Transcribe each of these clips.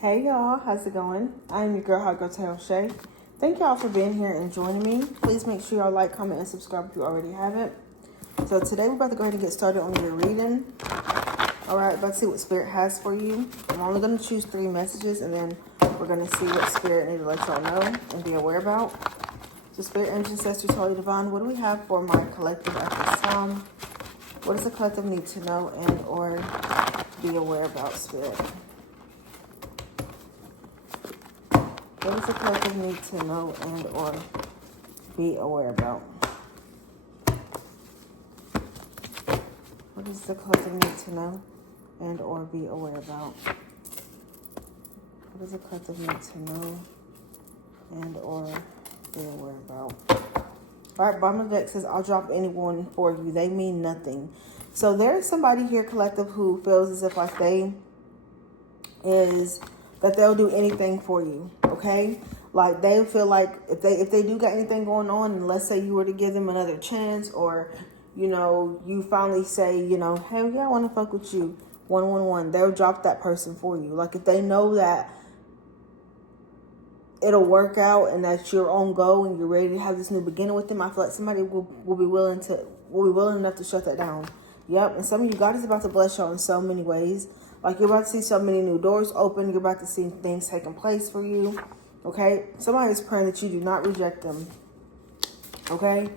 Hey y'all, how's it going? I'm your girl, Hot Girl Tarot Shay. Thank y'all for being here and joining me. Please make sure y'all like, comment, and subscribe if you already haven't. So today we're about to go ahead and get started on your reading. Alright, about to see what Spirit has for you. I'm only going to choose 3 messages and then we're going to see what Spirit need to let y'all know and be aware about. So Spirit, Ancestors, Holy Divine, what do we have for my collective at this time? What does the collective need to know and or be aware about, Spirit? What does the collective need to know and or be aware about? What does the collective need to know and or be aware about? What does the collective need to know and or be aware about? Alright, bottom of the deck says, I'll drop anyone for you. They mean nothing. So there's somebody here, collective, who feels as if like that they'll do anything for you, okay? Like they feel like if they do got anything going on, and let's say you were to give them another chance, or you know, you finally say, you know, hey, yeah, I want to fuck with you, 111, they'll drop that person for you. Like if they know that it'll work out and that you're on go and you're ready to have this new beginning with them, I feel like somebody will be willing enough to shut that down. Yep, and some of you, God is about to bless y'all in so many ways. Like you're about to see so many new doors open. You're about to see things taking place for you. Okay? Somebody is praying that you do not reject them. Okay?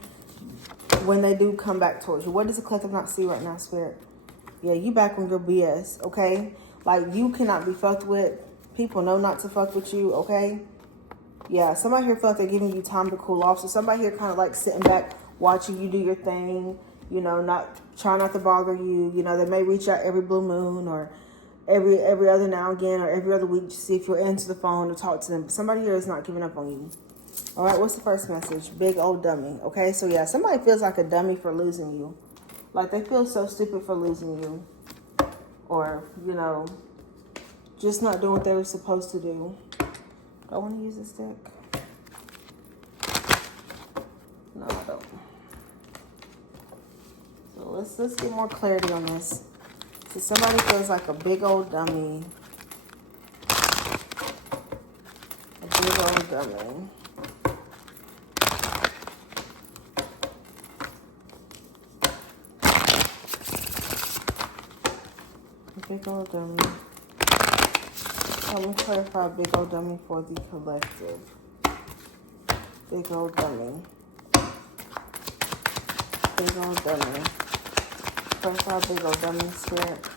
When they do come back towards you. What does the collective not see right now, Spirit? Yeah, you back on your BS. Okay? Like you cannot be fucked with. People know not to fuck with you. Okay? Yeah, somebody here felt like they're giving you time to cool off. So somebody here kind of like sitting back, watching you do your thing. You know, trying not to bother you. You know, they may reach out every blue moon or every other now and again or every other week to see if you'll answer the phone or talk to them. But somebody here is not giving up on you. All right, what's the first message? Big old dummy. Okay, so yeah, somebody feels like a dummy for losing you. Like they feel so stupid for losing you. Or, you know, just not doing what they were supposed to do. I want to use this deck. No, I don't. So let's get more clarity on this. So somebody feels like a big old dummy. A big old dummy. A big old dummy. Let me clarify big old dummy for the collective. Big old dummy. Big old dummy. Clarify big old dummy, Spirit.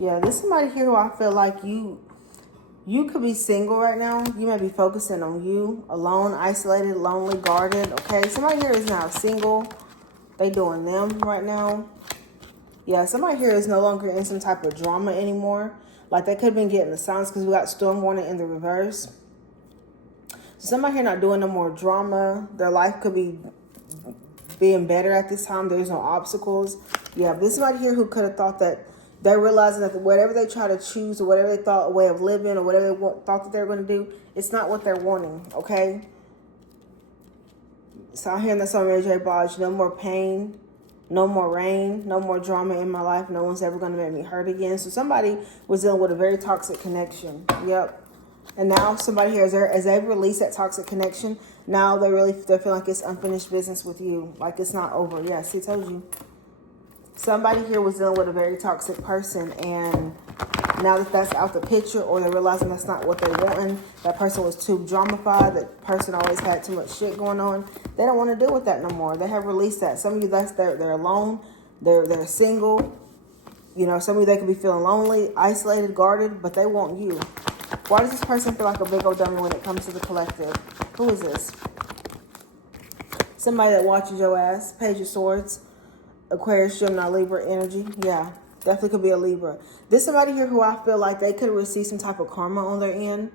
Yeah, this is somebody here who I feel like you could be single right now. You may be focusing on you, alone, isolated, lonely, guarded, okay? Somebody here is now single. They doing them right now. Yeah, somebody here is no longer in some type of drama anymore. Like they could have been getting the signs because we got storm warning in the reverse. So somebody here not doing no more drama. Their life could be being better at this time. There's no obstacles. Yeah, but this is somebody here who could have thought that they're realizing that whatever they try to choose or whatever they thought a way of living or whatever they thought that they were going to do, it's not what they're wanting, okay? So I'm hearing that song, Mary J. Blige, no more pain, no more rain, no more drama in my life. No one's ever going to make me hurt again. So somebody was dealing with a very toxic connection. Yep. And now somebody here, as they release that toxic connection, now they feel like it's unfinished business with you. Like it's not over. Yeah, see, I told you. Somebody here was dealing with a very toxic person, and now that that's out the picture, or they're realizing that's not what they want, that person was too dramified, that person always had too much shit going on, they don't want to deal with that no more. They have released that. Some of you, they're alone, they're single. You know, some of you, they could be feeling lonely, isolated, guarded, but they want you. Why does this person feel like a big old dummy when it comes to the collective? Who is this? Somebody that watches your ass. Page of Swords. Aquarius, Gemini, Libra energy. Yeah, definitely could be a Libra. There's somebody here who I feel like they could receive some type of karma on their end.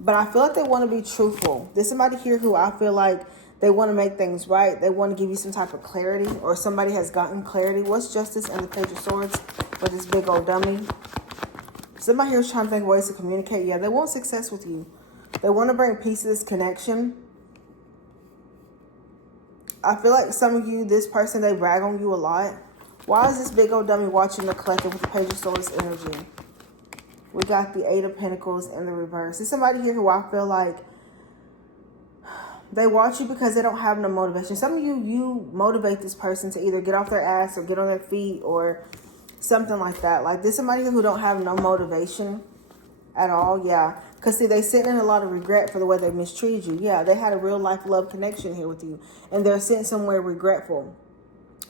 But I feel like they want to be truthful. There's somebody here who I feel like they want to make things right. They want to give you some type of clarity, or somebody has gotten clarity. What's Justice and the Page of Swords for this big old dummy? Somebody here is trying to think of ways to communicate. Yeah, they want success with you. They want to bring peace to this connection. I feel like some of you, this person, they brag on you a lot. Why is this big old dummy watching the collective with the Page of Swords energy? We got the Eight of Pentacles in the reverse. There's somebody here who I feel like they watch you because they don't have no motivation. Some of you motivate this person to either get off their ass or get on their feet or something like that. Like, there's somebody here who don't have no motivation at all. Yeah. Because, see, they sitting in a lot of regret for the way they mistreated you. Yeah, they had a real life love connection here with you. And they're sitting somewhere regretful.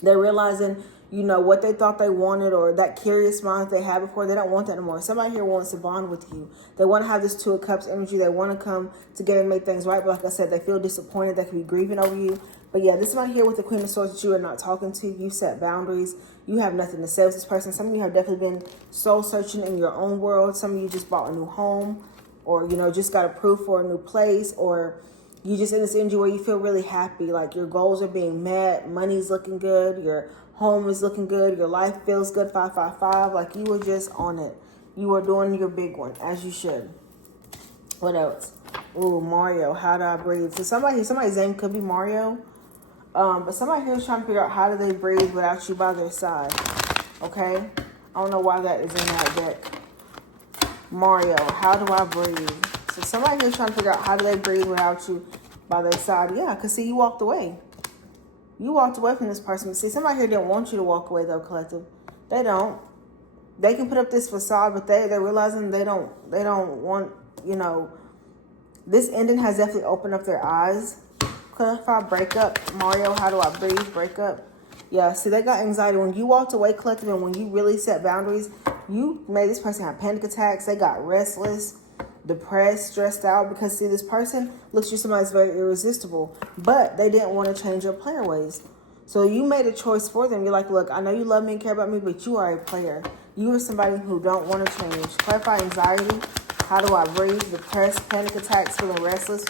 They're realizing, you know, what they thought they wanted or that curious mind they had before, they don't want that anymore. Somebody here wants to bond with you. They want to have this Two of Cups energy. They want to come together and make things right. But like I said, they feel disappointed. They could be grieving over you. But yeah, this somebody here with the Queen of Swords that you are not talking to. You set boundaries. You have nothing to say with this person. Some of you have definitely been soul searching in your own world. Some of you just bought a new home or, you know, just got approved for a new place, or you just in this energy where you feel really happy. Like your goals are being met. Money's looking good. Your home is looking good. Your life feels good. 555. Like you were just on it. You were doing your big one as you should. What else? Ooh, Mario. How do I breathe? So somebody's name could be Mario. But somebody here is trying to figure out how do they breathe without you by their side. Okay? I don't know why that is in that deck. Mario. How do I breathe? So somebody here is trying to figure out how do they breathe without you by their side. Yeah, because see, you walked away. You walked away from this person. See, somebody here didn't want you to walk away, though, collective. They don't. They can put up this facade, but they're realizing they don't want, you know, this ending has definitely opened up their eyes. Clarify, break up. Mario, how do I breathe? Break up. Yeah, see, they got anxiety. When you walked away, collective, and when you really set boundaries, you made this person have panic attacks. They got restless, depressed, stressed out, because see, this person looks at you somebody that's very irresistible, but they didn't want to change your player ways. So you made a choice for them. You're like, look, I know you love me and care about me, but you are a player. You are somebody who don't want to change. Clarify, anxiety. How do I breathe? Depressed, panic attacks, feeling restless.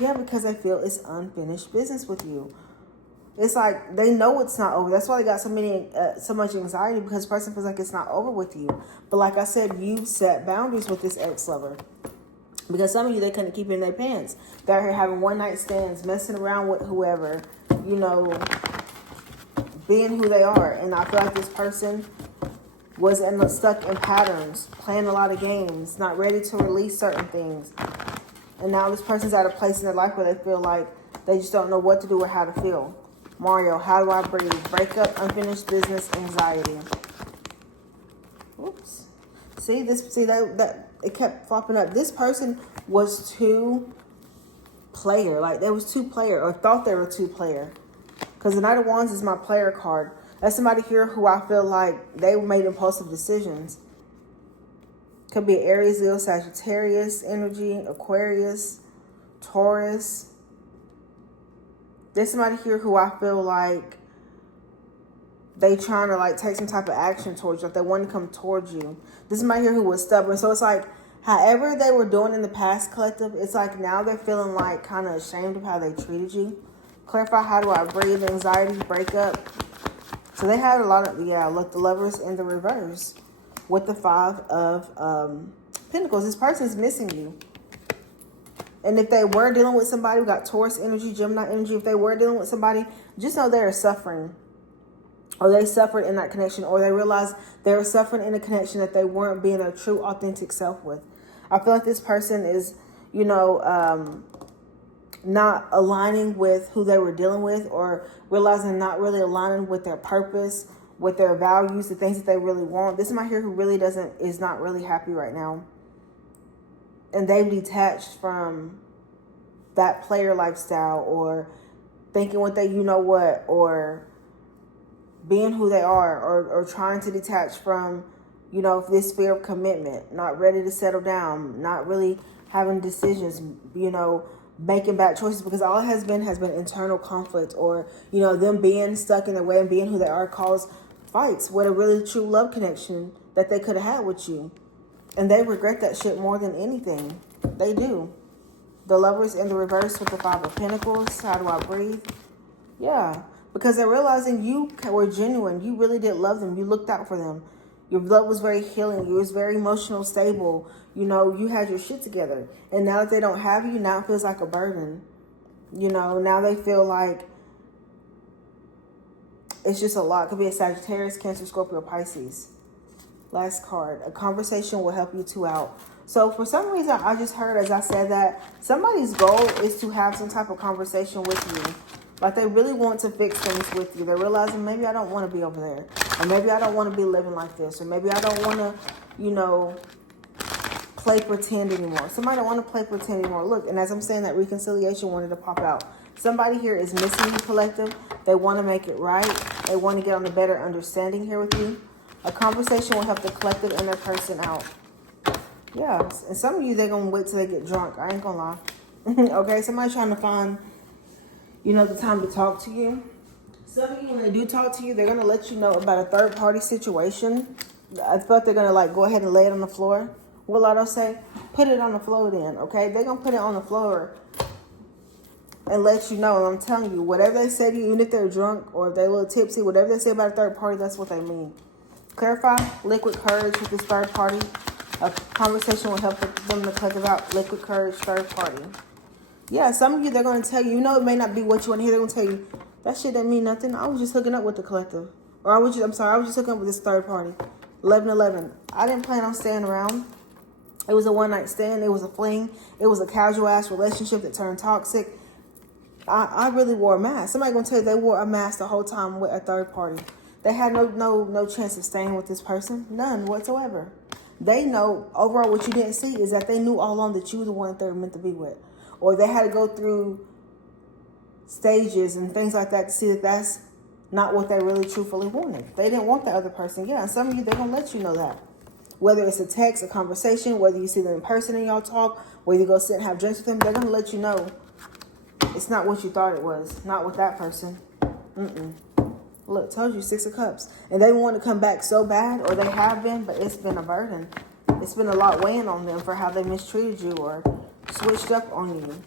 Yeah, because they feel it's unfinished business with you. It's like they know it's not over. That's why they got so much anxiety, because the person feels like it's not over with you. But like I said, you set boundaries with this ex-lover. Because some of you, they couldn't keep it in their pants. They're here having one-night stands, messing around with whoever, you know, being who they are. And I feel like this person was stuck in patterns, playing a lot of games, not ready to release certain things. And now this person's at a place in their life where they feel like they just don't know what to do or how to feel. Mario, how do I breathe? Break up, unfinished business, anxiety. Oops. See that it kept flopping up. This person was too player. Like they was too player, or thought they were too player. Because the Knight of Wands is my player card. That's somebody here who I feel like they made impulsive decisions. Could be Aries, Leo, Sagittarius energy, Aquarius, Taurus. There's somebody here who I feel like they trying to like take some type of action towards you. Like they want to come towards you. This is somebody here who was stubborn. So it's like however they were doing in the past, collective, it's like now they're feeling like kind of ashamed of how they treated you. Clarify, how do I breathe? Anxiety, break up. So they had a lot of, yeah, look, the Lovers in the reverse with the Five of Pentacles. This person's missing you. And if they were dealing with somebody, we got Taurus energy, Gemini energy. If they were dealing with somebody, just know they are suffering. Or they suffered in that connection. Or they realized they were suffering in a connection that they weren't being their true, authentic self with. I feel like this person is, you know, not aligning with who they were dealing with, or realizing not really aligning with their purpose, with their values, the things that they really want. This is my here who really is not really happy right now. And they've detached from that player lifestyle, or thinking what they, you know what, or being who they are, or trying to detach from, you know, this fear of commitment, not ready to settle down, not really having decisions, you know, making bad choices, because all it has been internal conflict, or, you know, them being stuck in their way and being who they are caused fights with a really true love connection that they could have had with you. And they regret that shit more than anything. They do. The Lovers in the reverse with the Five of Pentacles. How do I breathe? Yeah. Because they're realizing you were genuine. You really did love them. You looked out for them. Your love was very healing. You was very emotional, stable. You know, you had your shit together. And now that they don't have you, now it feels like a burden. You know, now they feel like it's just a lot. It could be a Sagittarius, Cancer, Scorpio, Pisces. Last card. A conversation will help you two out. So for some reason, I just heard as I said that somebody's goal is to have some type of conversation with you. Like they really want to fix things with you. They're realizing maybe I don't want to be over there. Or maybe I don't want to be living like this. Or maybe I don't want to, you know, play pretend anymore. Somebody don't want to play pretend anymore. Look, and as I'm saying that, reconciliation wanted to pop out. Somebody here is missing you, collective. They want to make it right. They want to get on a better understanding here with you. A conversation will help the collective and their person out. Yeah, and some of you, they're going to wait till they get drunk. I ain't going to lie. Okay, somebody trying to find, you know, the time to talk to you. Some of you, when they do talk to you, they're going to let you know about a third-party situation. I thought they're going to, like, go ahead and lay it on the floor. What Lotto say? Put it on the floor then, okay? They're going to put it on the floor and let you know. And I'm telling you, whatever they say to you, even if they're drunk or if they're a little tipsy, whatever they say about a third party, that's what they mean. Clarify, liquid courage with this third party. A conversation will help them to cut it out. Liquid courage, third party. Yeah, some of you, they're going to tell you, you know, it may not be what you want to hear. They're going to tell you, that shit didn't mean nothing. I was just hooking up with the collective. Or I was just hooking up with this third party. 11-11. I didn't plan on staying around. It was a one-night stand. It was a fling. It was a casual-ass relationship that turned toxic. I really wore a mask. Somebody going to tell you they wore a mask the whole time with a third party. They had no chance of staying with this person. None whatsoever. They know, overall, what you didn't see is that they knew all along that you were the one that they were meant to be with. Or they had to go through stages and things like that to see that that's not what they really truthfully wanted. They didn't want the other person. Yeah, and some of you, they're going to let you know that. Whether it's a text, a conversation, whether you see them in person and y'all talk, whether you go sit and have drinks with them, they're going to let you know it's not what you thought it was. Not with that person. Look, told you, 6 of Cups. And they want to come back so bad, or they have been, but it's been a burden. It's been a lot weighing on them for how they mistreated you or switched up on you.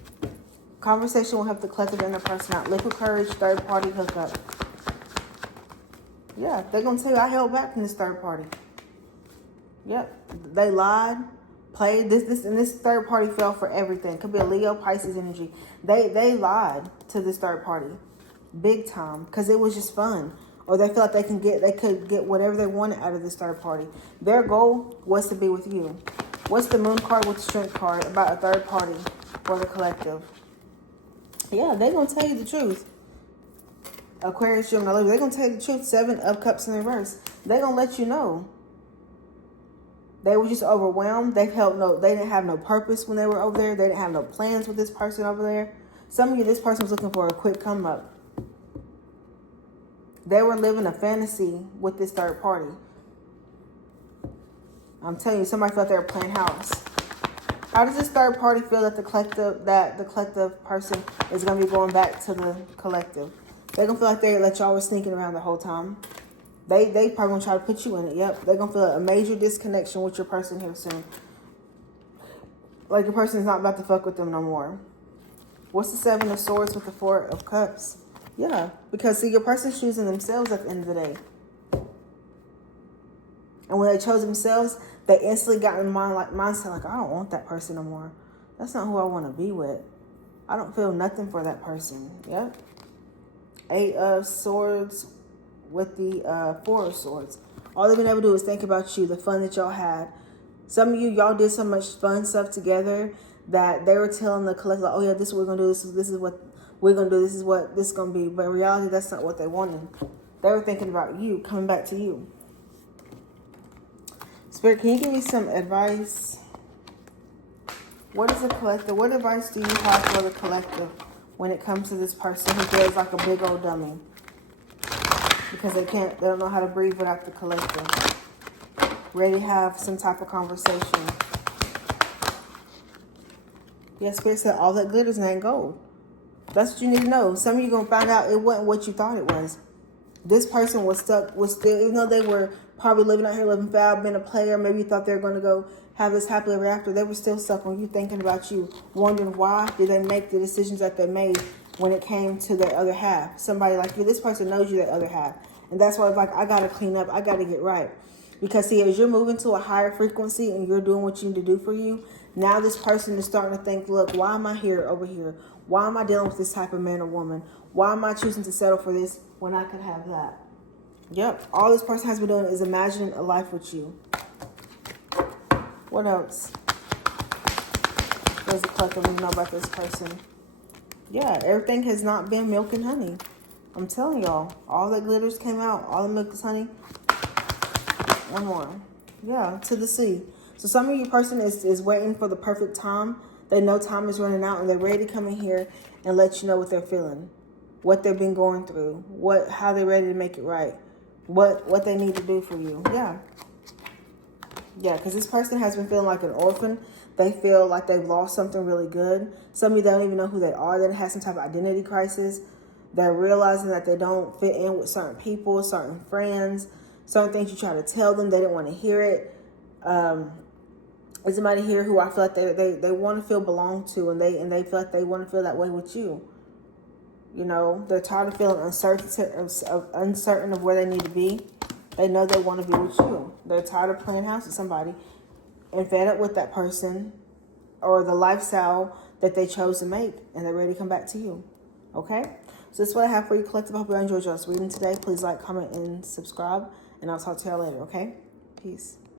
Conversation will help the collective and the person out. Liquid courage, third party hookup. Yeah, they're going to tell you, I held back from this third party. Yep, they lied, played. This third party fell for everything. Could be a Leo, Pisces energy. They lied to this third party. Big time, because it was just fun, or they feel like they could get whatever they wanted out of this third party. Their goal was to be with you. What's the Moon card with the Strength card about a third party for the collective? Yeah, they're gonna tell you the truth. Aquarius, Gemini, Libra, they're gonna tell you the truth. 7 of Cups in reverse. They're gonna let you know. They were just overwhelmed. They didn't have no purpose when they were over there. They didn't have no plans with this person over there. Some of you, this person was looking for a quick come up. They were living a fantasy with this third party. I'm telling you, somebody felt they were playing house. How does this third party feel that the collective person is going to be going back to the collective? They're going to feel like they let y'all were sneaking around the whole time. They probably going to try to put you in it. Yep. They're going to feel a major disconnection with your person here soon. Like your person is not about to fuck with them no more. What's the 7 of Swords with the 4 of Cups? Yeah, because see, your person's choosing themselves at the end of the day. And when they chose themselves, they instantly got in mindset like, I don't want that person no more. That's not who I want to be with. I don't feel nothing for that person. Yep. 8 of Swords with the 4 of Swords. All they've been able to do is think about you, the fun that y'all had. Some of you, y'all did so much fun stuff together that they were telling the collective, like, oh yeah, this is what we're going to do. This is what we're going to do. This is what this is going to be. But in reality, that's not what they wanted. They were thinking about you, coming back to you. Spirit, can you give me some advice? What is the collective? What advice do you have for the collective when it comes to this person who feels like a big old dummy? Because they don't know how to breathe without the collective. Ready to have some type of conversation. Yes, Spirit said all that glitters ain't gold. That's what you need to know. Some of you going to find out it wasn't what you thought it was. This person was still, even though they were probably living out here, living foul, being a player, maybe you thought they were going to go have this happily ever after, they were still stuck on you, thinking about you, wondering why did they make the decisions that they made when it came to their other half. Somebody like you, this person knows you, their other half. And that's why it's like, I got to clean up, I got to get right. Because see, as you're moving to a higher frequency and you're doing what you need to do for you, now this person is starting to think, look, why am I here over here? Why am I dealing with this type of man or woman? Why am I choosing to settle for this when I could have that? Yep. All this person has been doing is imagining a life with you. What else does the collective know about this person? Yeah, everything has not been milk and honey. I'm telling y'all, all the glitters came out, all the milk is honey. One more. Yeah, to the sea. So some of you person is waiting for the perfect time. They know time is running out and they're ready to come in here and let you know what they're feeling, what they've been going through, how they're ready to make it right, what they need to do for you. Yeah. Yeah, because this person has been feeling like an orphan. They feel like they've lost something really good. Some of you, they don't even know who they are. They have some type of identity crisis. They're realizing that they don't fit in with certain people, certain friends, certain things you try to tell them. They didn't want to hear it. There's somebody here who I feel like they want to feel belonged to, and they feel like they want to feel that way with you. You know, they're tired of feeling uncertain of where they need to be. They know they want to be with you. They're tired of playing house with somebody and fed up with that person or the lifestyle that they chose to make, and they're ready to come back to you. Okay? So this is what I have for you, collective. I hope you enjoyed y'all's reading today. Please like, comment, and subscribe, and I'll talk to y'all later, okay? Peace.